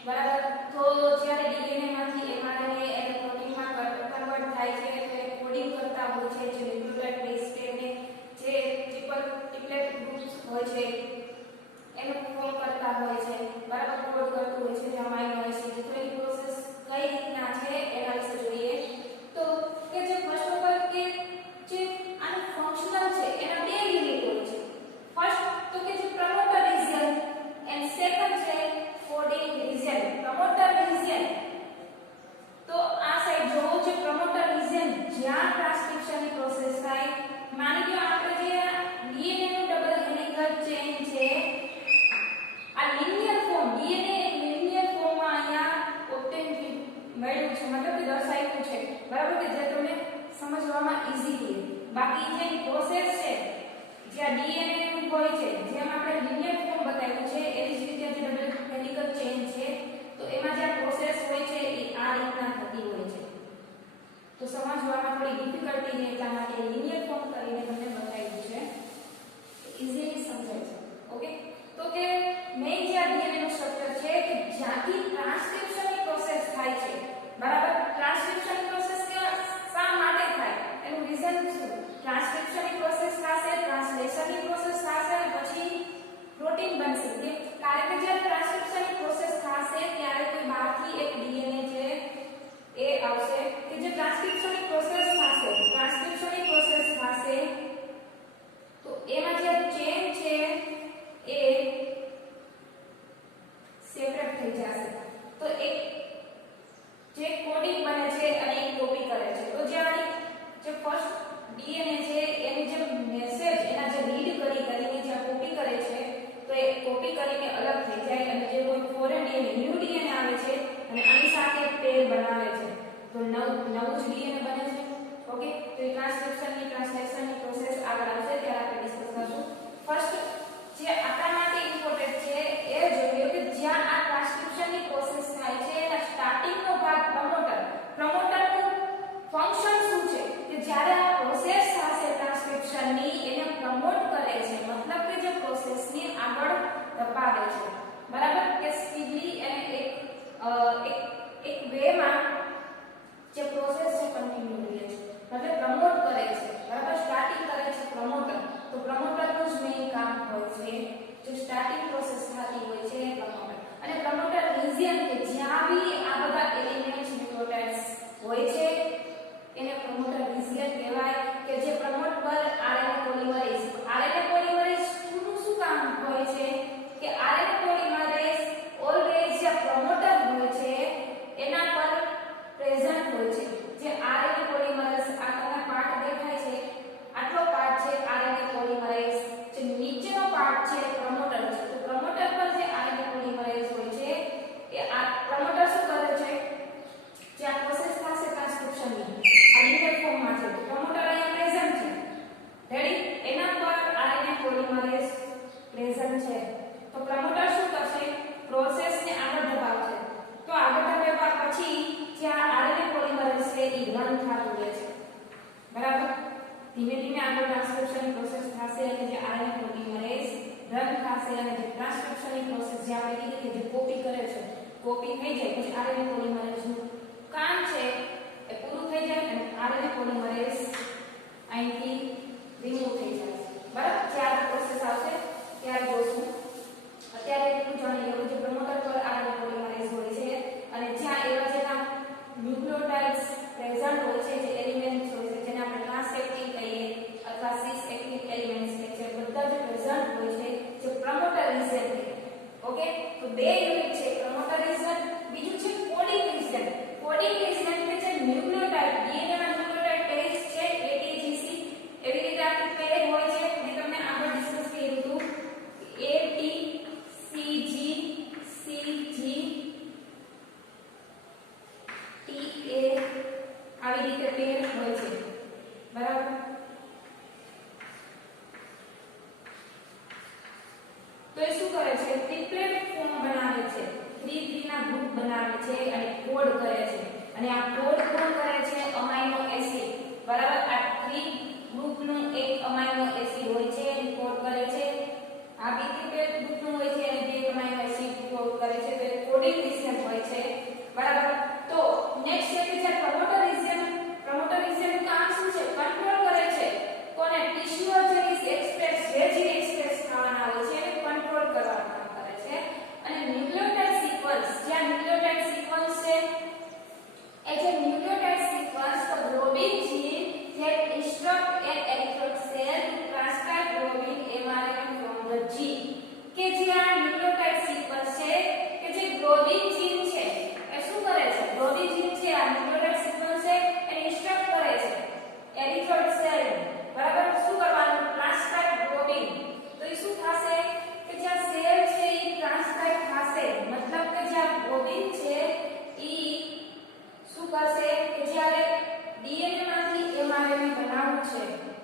બરાબર, તો જ્યારે ડીએનએ માંથી એમઆરએનએ અને પ્રોટીનમાં કન્વર્ટ થાય છે એટલે કોડિંગ કરતા હોય છે, જે ન્યુક્લિયોટાઇડ બેઝ પેરને જે ટ્રિપલેટ ગ્રુપ્સ હોય છે એનું ફોર્મ કરતા હોય છે બરાબર, કોડ કરતું હોય છે, જે અમાઇનો એસિડ છે. તો એ પ્રોસેસ કઈ રીતના છે એના વિશે જોઈએ. તો કે જે ફર્સ્ટ ઓફ ઓલ કે જે આનું ફંક્શનલ છે એના બે યુનિટ હોય છે. ફર્સ્ટ તો કે જે પ્રમોટર રિજિયન એન્ડ સેકન્ડ છે કોડિંગ રિજિયન. પ્રમોટર રિજિયન તો આ સાઈડ જોવો છે, પ્રમોટર રિજિયન જ્યાં ટ્રાન્સક્રિપ્શનની પ્રોસેસ થાય. માની લો આપણે જે ડીએનએ નું ડબલ હેલિકલ ચેઇન છે આ લિનિયર ફોર્મ, ડીએનએ લિનિયર ફોર્મમાં અહીંયા ઓબ્ટેન મળ્યું છે, મતલબ કે દર્શાવ્યું છે બરાબર, કે જે તમને સમજવામાં ઈઝી છે. બાકી જે પ્રોસેસ છે જ્યાં ડીએનએ નું હોય છે, જેમ આપણે લિનિયર ફોર્મ બતાવ્યું છે એવી જ રીતે જે ડબલ હેલિકલ ચેઇન છે તો એમાં જે પ્રોસેસ હોય છે એ આ રીતના થતી હોય છે. તો સમજવામાં થોડી ડિફિકલ્ટી છે એટલા માટે લિનિયર ફોર્મ કરીને તમને બતાવ્યું છે, ઈઝીલી સમજાય છે. ઓકે, તો કે મેઇન જે ડીએનએ નું સ્ટ્રક્ચર છે કે જ્યાંથી ટ્રાન્સક્રિપ્શનની પ્રોસેસ થાય છે બરાબર. ટ્રાન્સક્રિપ્શનની પ્રોસેસ કે શા માટે થાય એનું રીઝન શું? ટ્રાન્સક્રિપ્શનની પ્રોસેસ થશે, ટ્રાન્સલેશનની પ્રોસેસ થશે અને પછી પ્રોટીન બનશે. કે કારણ કે જ્યારે ટ્રાન્સક્રિપ્શનની પ્રોસેસ થશે ત્યારે કોઈ બહારથી એક ડીએનએ છે એ આવશે કે જે ટ્રાન્સક્રિપ્શનની પ્રોસેસ થશે. ટ્રાન્સક્રિપ્શનની પ્રોસેસ થશે તો એમાં જે ચેન છે એ સેપરેટ થઈ જશે. તો એક જે કોડિંગ બને છે અને એક કોપી કરે છે. તો જ્યારે જે ફર્સ્ટ ડીએનએ છે એની જે મેસેજ એના જે રીડ કરીને જે કોપી કરે છે તો એ કોપી કરીને અલગ થઈ જાય અને જે કોઈ ફોરેન ડીએનએ ન્યૂ ડીએનએ આવે છે અને આની સાથે પેર બનાવે છે તો નવું જ ડીએનએ બને છે. ઓકે, તો એ ટ્રાન્સક્રિપ્શનની ટ્રાન્સલેશનની પ્રોસેસ આગળ આવશે ત્યારે આપણે ડિસ્કસ કરશું. ફર્સ્ટ જે આપણા માટે ઇમ્પોર્ટન્ટ છે એ જોઈએ કે જ્યાં આ ટ્રાન્સક્રિપ્શનની પ્રોસેસ થાય છે એના સ્ટાર્ટિંગનો ભાગ પ્રમોટર. પ્રમોટરનું ફંક્શન શું છે કે જ્યારે આ પ્રોસેસ થશે ટ્રાન્સક્રિપ્શનની એને પ્રમોટ કરે છે, મતલબ કે જે પ્રોસેસને આગળ ધપાવે છે બરાબર, કે સ્પીડલી અને એક વેમાં જે પ્રોસેસ છે કન્ટિન્યુ રહે છે, મતલબ પ્રમોટ કરે છે બરાબર. સ્ટાર્ટિંગ કરે છે પ્રમોટર થશે અને જે ટ્રાન્સક્રિપ્શનની પ્રોસેસ જે આપણે કીધી કે જે કોપી કરે છે, કોપી થઈ જાય પછી આરએનએ પોલિમરેઝનું કામ છે એ પૂરું થઈ જાય અને આરએનએ પોલિમરેઝ અહીંથી રિમૂવ થઈ જાય. બરાબર, જ્યારે પ્રોસેસ આવશે ત્યારે જોશું. અત્યારે એટલું જાણી લેવું કે પ્રમોટર પર આરએનએ પોલિમરેઝ હોય છે અને જ્યાં એવા જેના ન્યુક્લિયોટાઇડ્સ પ્રેઝન્ટ હોય છે, જે એલિમેન્ટ્સ હોય છે જેને આપણે ટ્રાન્સક્રિપ્ટિવ કહીએ અથવા સિસ એક્ટિવ એલિમેન્ટ્સ કહે છે, બધા જ પ્રેઝન્ટ હોય છે જે પ્રમોટર રિજન કહે. ઓકે, તો બે યુનિટ છે, પ્રમોટર રિજન, બીજું છે કોડિંગ રિજન. કોડિંગ રિજન કે જે ન્યુક્લિયોટાઇડ ડીએનએ માં ન્યુક્લિયોટાઇડ પેર છે એટીજીસી, એવી રીતે આખી પેર હોય છે. મેં તમને આગળ ડિસ્કસ કર્યું હતું એટીસીજી સીજી ટીએ આવી રીતે પેર હોય છે. બરાબર, તો એ શું કરે છે, ટ્રિપ્લેટ ફોર્મ બનાવે છે, 3 ના ગ્રુપ બનાવે છે અને કોડ કરે છે. અને આ કોડ કોણ કરે છે, અમાઇનો એસિડ. બરાબર, આ 3 ગ્રુપનું એક અમાઇનો એસિડ હોય છે એ કોડ કરે છે. આ બી ટ્રિપ્લેટ ગ્રુપનું હોય છે અને બે અમાઇનો એસિડ કોડ કરે છે, તો એ કોડિંગ રિજન હોય છે. બરાબર, તો નેક્સ્ટ છે કે જે પ્રમોટર રિજન નું કામ શું છે, કંટ્રોલ કરે છે કોને, ટિશ્યુ જેની એક્સપ્રેસ જે એક્સપ્રેસ થવાના હોય છે એને કંટ્રોલ કરવાનું કામ કરે છે. અને ન્યુક્લિયોટાઇડ સિક્વન્સ, જ્યાં ન્યુક્લિયોટાઇડ સિક્વન્સ છે એ જે ન્યુક્લિયોટાઇડ સિક્વન્સ તો globin gene that instruct an electrode cell to transcribe globin mRNA from the gene. કે જે આ ન્યુક્લિયોટાઇડ સિક્વન્સ છે કે જે ગ્લોબિન જીન છે એ શું કરે છે, ગ્લોબિન જીન છે આ ન્યુક્લિયોટાઇડ સિક્વન્સ છે એને ઇન્સ્ટ્રક્ટ કરે છે એરિથ્રોઇડ સેલ. બરાબર, શું કરવાનું, ટ્રાન્સક્રાઇબ ગ્લોબિન. તો એ શું થશે કે જ્યાં સેલ છે એ ટ્રાન્સક્રાઇબ થશે, મતલબ કે જ્યાં ગ્લોબિન છે એ શું કરશે કે જ્યારે ડીએનએ માંથી એમઆરએનએ બનાવવું છે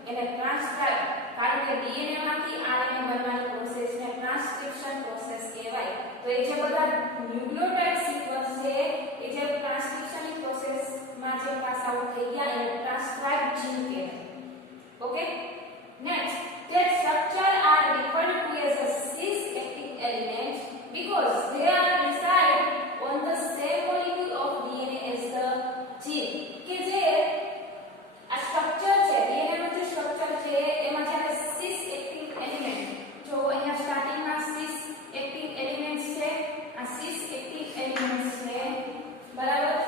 એને ટ્રાન્સક્રાઇબ, કારણ કે ડીએનએ માંથી આરએનએ બનવાની પ્રોસેસને ટ્રાન્સક્રિપ્શન પ્રોસેસ કહેવાય. તો એ જે બધા ન્યુક્લિયોટાઇડ સિક્વન્સ છે એ જે ટ્રાન્સક્રિપ્શનની પ્રોસેસમાં જે પાસ આઉટ થઈ ગયા એને ટ્રાન્સક્રાઇબ જીન કહેવાય. Okay, next, that structure are referred to as a cis active elements because they are reside on the same molecule of DNA as the gene. કે જે આ સ્ટ્રક્ચર છે ડીએનએ નું જે સ્ટ્રક્ચર છે એમાં જ્યારે સિસ એક્ટિવ એલિમેન્ટ, જો અહીંયા સ્ટાર્ટિંગમાં સિસ એક્ટિવ એલિમેન્ટ્સ છે, આ સિસ એક્ટિવ એલિમેન્ટ્સ છે. બરાબર,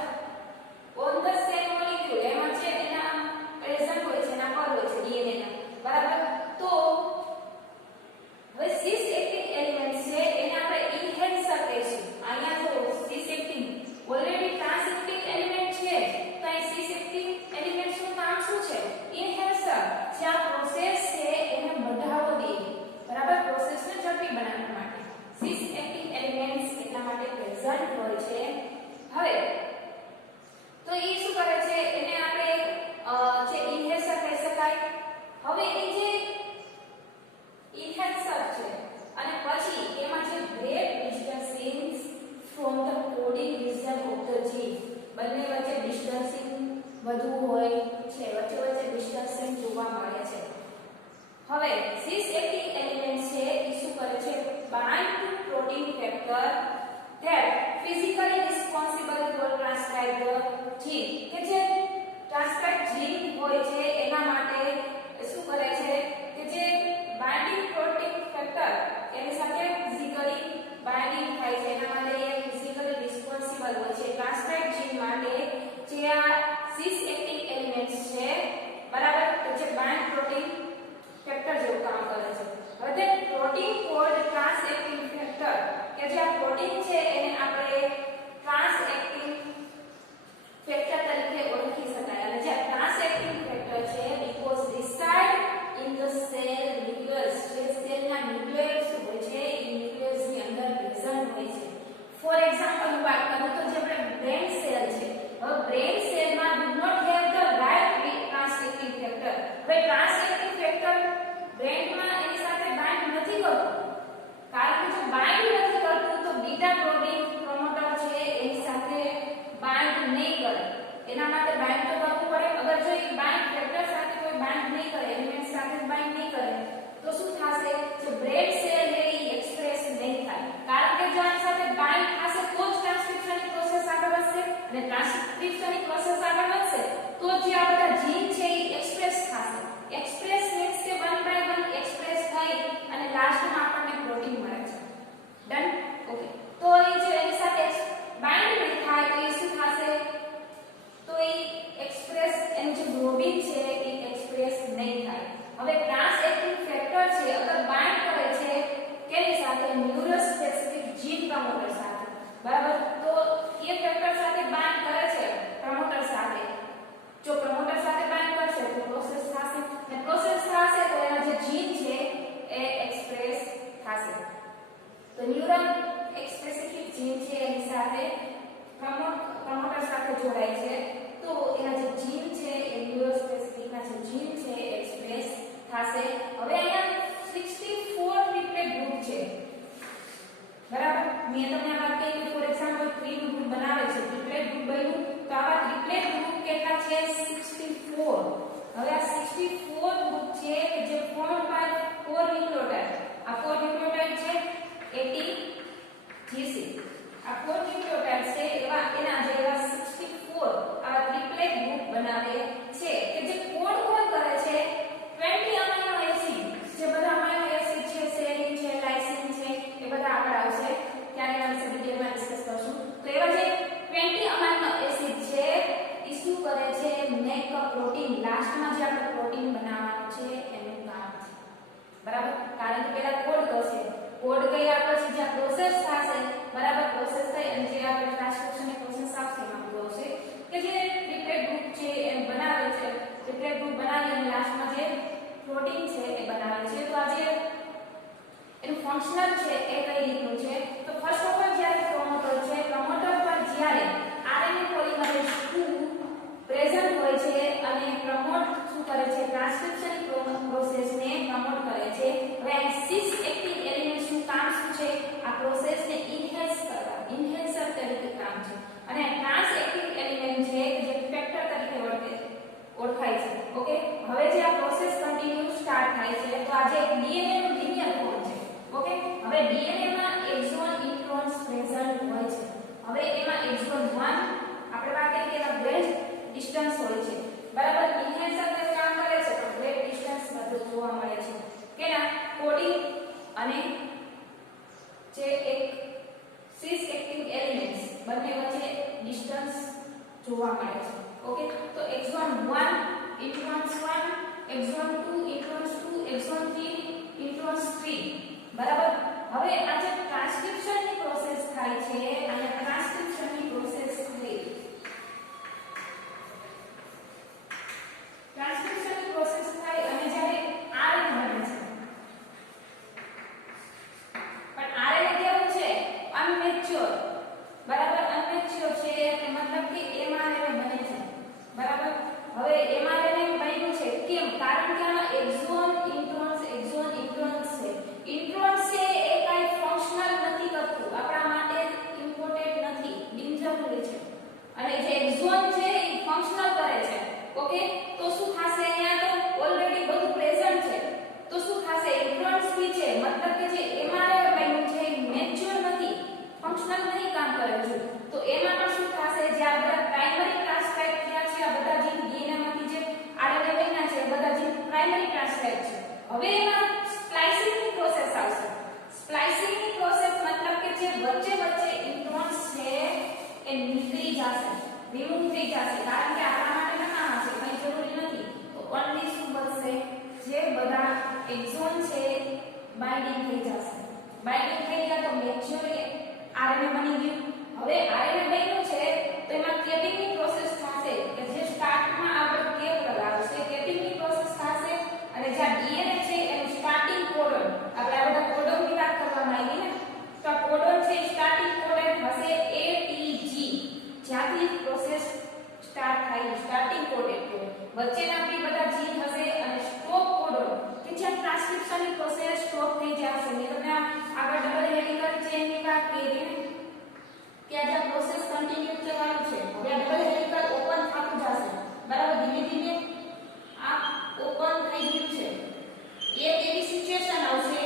ઓન ધ સેમ મોલેક્યુલ એમાં છે એના પ્રેઝન્ટ હોય છે, એના પર હોય છે ડીએનએ ના. બરાબર, તો હવે સિસ એક્ટિવ એલિમેન્ટ્સ છે એને આપણે ઇન્હેન્સર કહીશું. અહીંયા જો સિસ એક્ટિવ ઓલરેડી ટ્રાન્સક્રિપ્ટિવ એલિમેન્ટ છે તો આ સિસ એક્ટિવ એલિમેન્ટ્સ નું કામ શું છે, ઇન્હેન્સર, જે આ પ્રોસેસ છે એને વધારો દે. બરાબર, પ્રોસેસને ઝડપી બનાવવા માટે સિસ એક્ટિવ એલિમેન્ટ્સ એટલા માટે પ્રેઝન્ટ હોય છે. હવે તો એ શું કરે છે, એને આપણે જે ઇન્હેન્સર કહી શકાય. હવે એ જે ઇન્હેન્સર છે અને પછી એમાં જે great distancing from the coding region of the gene, બંને વચ્ચે ડિસ્ટન્સિંગ વધુ હોય છે, વચ્ચે ડિસ્ટન્સિંગ જોવા મળે છે. હવે સિસ એક્ટિવ એલિમેન્ટ છે એ શું કરે છે, bind to protein factor that physically responsible for transcribe the gene. કે જે ટ્રાન્સક્રાઇબ જીન હોય છે એના માટે શું કરે છે કે જે બાઇન્ડિંગ પ્રોટીન ફેક્ટર એની સાથે ફિઝિકલી બાઇન્ડિંગ થાય છે, એના માટે એ ફિઝિકલી રિસ્પોન્સિબલ હોય છે ટ્રાન્સક્રાઇબ જીન માટે, જે આ સિસ એક્ટિવ એલિમેન્ટ્સ છે. બરાબર, તો જે બાઇન્ડ પ્રોટીન ફેક્ટર જેવું કામ કરે છે. હવે તે protein cold trans active factor કે જે આ પ્રોટીન છે એને આપણે ટ્રાન્સ એક્ટિવ ફેક્ટર તરીકે ઓળખી શકાય. અને જે ટ્રાન્સ એક્ટિવ ફેક્ટર છે because reside in the cell nucleus, જે સેલના ન્યુક્લિયસ હોય છે એ ન્યુક્લિયસની અંદર પ્રેઝન્ટ હોય છે. ફોર એક્ઝામ્પલ હું વાત કરું તો જે આપણે બ્રેન સેલ છે, હવે બ્રેન સેલમાં do not have the right trans active factor. હવે ટ્રાન્સ એક્ટિવ ફેક્ટર બ્રેનમાં એની સાથે બાઇન્ડ નથી કરતું, કારણ કે જો બાઇન્ડ નથી કરતું તો બીટા પ્રોટીન મેં તમને આ વાત કહી કે ફોર એક્ઝામ્પલ 3 નું ગ્રુપ બનાવે છે ટ્રિપલેટ ગ્રુપ બન્યું તો આવા ટ્રિપલેટ ગ્રુપ કેટલા છે 64 હવે આ 64 ગ્રુપ છે કે જે ફોર્મ બાય 4 ન્યુક્લિયોટાઇડ આ 4 ન્યુક્લિયોટાઇડ છે ATGC આ 4 ન્યુક્લિયોટાઇડ છે એવા એના જે એવા 64 આવા ટ્રિપલેટ ગ્રુપ બનાવે છે કે જે કોડ કરે છે 20 અમીનો એસિડ જે બધા અમીનો એસિડ છે સેરીન છે લાઇસિન છે એ બધા આગળ આવશે ત્યારે એના વિશે ડિટેલમાં ડિસ્કસ કરશું તો એવા જે 20 અમીનો એસિડ છે એ શું કરે છે મેક અ પ્રોટીન લાસ્ટમાં જે આપણે પ્રોટીન બનાવવાનું છે એનું કામ છે બરાબર કારણ કે પહેલા કોડ કરશે કોડ કર્યા પછી જે પ્રોસેસ થશે બરાબર પ્રોસેસ થઈ અને જે આપણે ટ્રાન્સક્રિપ્શનની પ્રોસેસ આવશે એમાં આવશે કે જે ટ્રિપલેટ ગ્રુપ છે એ બનાવે છે ટ્રિપલેટ ગ્રુપ બનાવી અને લાસ્ટમાં જે પ્રોટીન છે એ બનાવે છે તો આ જે એનું ફંક્શનલ છે એ કઈ રીતનું છે તો ફર્સ્ટ ઓફ ઓલ જ્યારે પ્રમોટર છે પ્રમોટર પર જ્યારે આરએનએ પોલિમરેઝ 2 પ્રેઝન્ટ હોય છે અને પ્રમોટ શું કરે છે ટ્રાન્સક્રિપ્શન પ્રોસેસને પ્રમોટ કરે છે હવે આ સિસ એક્ટિવ એલિમેન્ટ નું કામ શું છે આ પ્રોસેસને ઇન્હેન્સ કરવા ઇન્હેન્સર તરીકે કામ છે અને ટ્રાન્સ એક્ટિવ એલિમેન્ટ છે કે જે ફેક્ટર તરીકે ઓળખાય છે ઓકે હવે જે આ પ્રોસેસ કન્ટિન્યુ સ્ટાર્ટ થાય છે તો આ જે ડીએનએ નું લિનિયર કોડ છે ઓકે હવે ડીએનએ માં એક્સોન ઇન્ટ્રોન્સ પ્રેઝન્ટ હોય છે હવે એમાં એક્સોન 1 આપણે વાત કરીએ કે એના ગ્રેડ ડિસ્ટન્સ હોય છે બરાબર ઇન્હેન્સર તરીકે કામ કરે છે તો ગ્રેડ ડિસ્ટન્સ બધું જોવા મળે છે કેના કોડિંગ અને જે એક સિસ એક્ટિવ એલિમેન્ટ્સ બંને વચ્ચે ડિસ્ટન્સ જોવા મળે છે ઓકે તો એક્સોન 1 ઇન્ટ્રોન્સ 1 એક્સોન 2 ઇન્ટ્રોન્સ 2 એક્સોન 3 ઇન્ટ્રોન્સ 3 બરાબર હવે આ જે ટ્રાન્સક્રિપ્શનની પ્રોસેસ થાય છે અને ટ્રાન્સક્રિપ્શનની પ્રોસેસ થઈ ટ્રાન્સક્રિપ્શનની પ્રોસેસ થાય અને જ્યારે આરએનએ બને છે પણ આરએનએ કેવું છે અનમેચ્યોર બરાબર અનમેચ્યોર છે એટલે મતલબ કે એમઆરએનએ બને છે બરાબર હવે એમઆરએનએ બન્યું છે કેમ કારણ કે આમાં એક્સોન ઇન્ટ્રોન્સ છે ઇન્ટ્રોન્સ છે એ કાઈ ફંક્શનલ નથી કરતું આપણા માટે ઇમ્પોર્ટન્ટ નથી બિનજરૂરી છે અને જે એક્સોન છે એ ફંક્શનલ કરે છે ઓકે તો શું થશે અહીંયા તો ઓલરેડી બધું પ્રેઝન્ટ છે તો શું થશે ઇન્ટ્રોન્સ બી છે મતલબ કે જે એમઆરએનએ બન્યું છે એ મેચ્યોર નથી ફંક્શનલ નહીં કામ કરે છે તો એમાં પણ શું થશે જે આ બધા પ્રાઇમરી ટ્રાન્સક્રાઇબ થયા છે આ બધા જે ડીએનએ માંથી જે આરએનએ બન્યા છે બધા જે પ્રાઇમરી ટ્રાન્સક્રાઇબ છે હવે એમાં સ્પ્લાઇસિંગની પ્રોસેસ આવશે સ્પ્લાઇસિંગની પ્રોસેસ મતલબ કે જે વચ્ચે ઇન્ટ્રોન્સ છે એ નીકળી જશે રિમૂવ થઈ જશે કારણ કે આપણા માટે નકામા છે કંઈ જરૂરી નથી તો ઓન્લી શું બચશે જે બધા એક્સોન છે બાઇન્ડિંગ થઈ જશે બાઇન્ડિંગ થઈ ગયા તો મેચ્યોર આરએનએ બની ગયું હવે આરએનએ બન્યું છે તો એમાં કેપિંગની પ્રોસેસ થશે કે જે સ્ટાર્ટમાં આપણે કેપ લગાવશે કેપિંગની પ્રોસેસ થશે અને જે ડીએનએ છે એનું સ્ટાર્ટિંગ કોડન આપણે આ બધા કોડનની વાત કરવામાં આવી ને તો કોડન છે સ્ટાર્ટિંગ કોડન હશે ATG જ્યાંથી પ્રોસેસ સ્ટાર્ટ થાય સ્ટાર્ટિંગ કોડન વચ્ચેના બી બધા જીન હશે અને સ્ટોપ કોડન કે જ્યાં ટ્રાન્સક્રિપ્શનની પ્રોસેસ સ્ટોપ થઈ જશે મેં તમને આગળ ડબલ હેલિકલ ચેનની વાત કરી કે આ જે પ્રોસેસ કન્ટિન્યુ કરવાનું છે હવે આ ડબલ હેલિકલ ઓપન થતું જશે બરાબર ધીમે ધીમે આ ઓપન થઈ ગયું છે એક એવી સિચ્યુએશન આવશે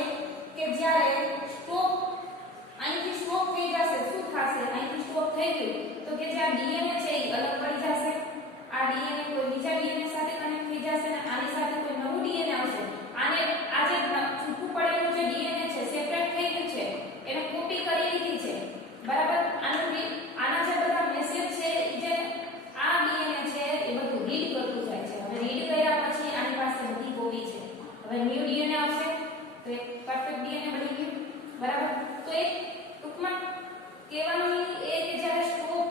કે જ્યારે સ્ટોપ અહીંથી સ્ટોપ થઈ જશે શું થશે અહીંથી સ્ટોપ થઈ ગયું તો કે જે આ ડીએનએ છે એ અલગ પડી જશે આ ડીએનએ કોઈ બીજા ડીએનએ સાથે કનેક્ટ થઈ જશે અને આની સાથે કોઈ નવું ડીએનએ આવશે આને આ જે છૂટું પડેલું જે ડીએનએ છે સેપરેટ થઈ ગયું છે એને કોપી કરી લીધી છે બરાબર આના જે બધા મેસેજ છે જે આ ડીએનએ છે એ બધું રીડ કરતું જાય છે હવે રીડ કર્યા પછી આની પાસે બધી કોપી છે હવે ન્યૂ ડીએનએ આવશે તો એક પરફેક્ટ ડીએનએ બની ગયું બરાબર તો એક ટૂંકમાં કહેવાનું એ કે જ્યારે સ્ટોપ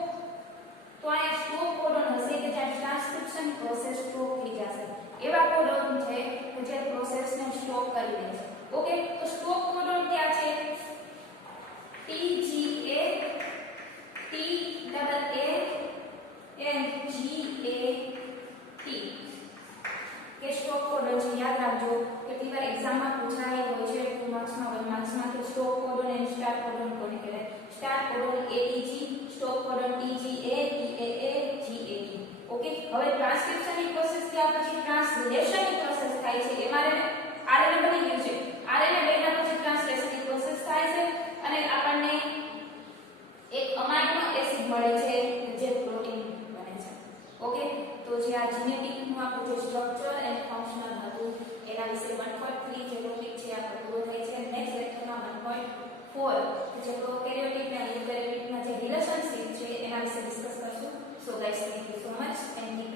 તો આ સ્ટોપ કોડન હશે કે જ્યાં ટ્રાન્સક્રિપ્શન પ્રોસેસ સ્ટોપ થઈ જશે એવા કોડન છે કે જે પ્રોસેસને સ્ટોપ કરી દે છે ઓકે તો સ્ટોપ કોડન ક્યાં છે TGA TAAGAT કે સ્ટોપ કોડન છે યાદ રાખજો કેટલી વાર એક્ઝામમાં પૂછાય હોય છે 2 માર્ક્સમાં 1 માર્ક્સમાં તો સ્ટોપ કોડોન અને સ્ટાર્ટ કોડોન કોને કહેવાય? Start codon ATG, stop codon TGA, TAA, GAT. Okay, હવે ટ્રાન્સક્રિપ્શનની પ્રોસેસ થયા પછી ટ્રાન્સલેશનની પ્રોસેસ થાય છે. એમાં RNA બની ગયું છે. RNA બન્યા પછી ટ્રાન્સલેશનની પ્રોસેસ થાય છે અને આપણને એક અમાઇનો એસિડ મળે છે જે પ્રોટીન બને છે. ઓકે, તો જે આ જેનેટિક નું આપણું જે સ્ટ્રક્ચર એન્ડ ફંક્શનલ હતું એના વિશે 1.3 જે ટોપિક છે આ પૂરો થાય છે. નેક્સ્ટ લેક્ચરમાં 1.4 જે પ્રોકેરિયોટિક અને યુકેરિયોટિક ના જે રિલેશનશિપ છે એના વિશે ડિસ્કસ કરશું. So guys, thank you so much and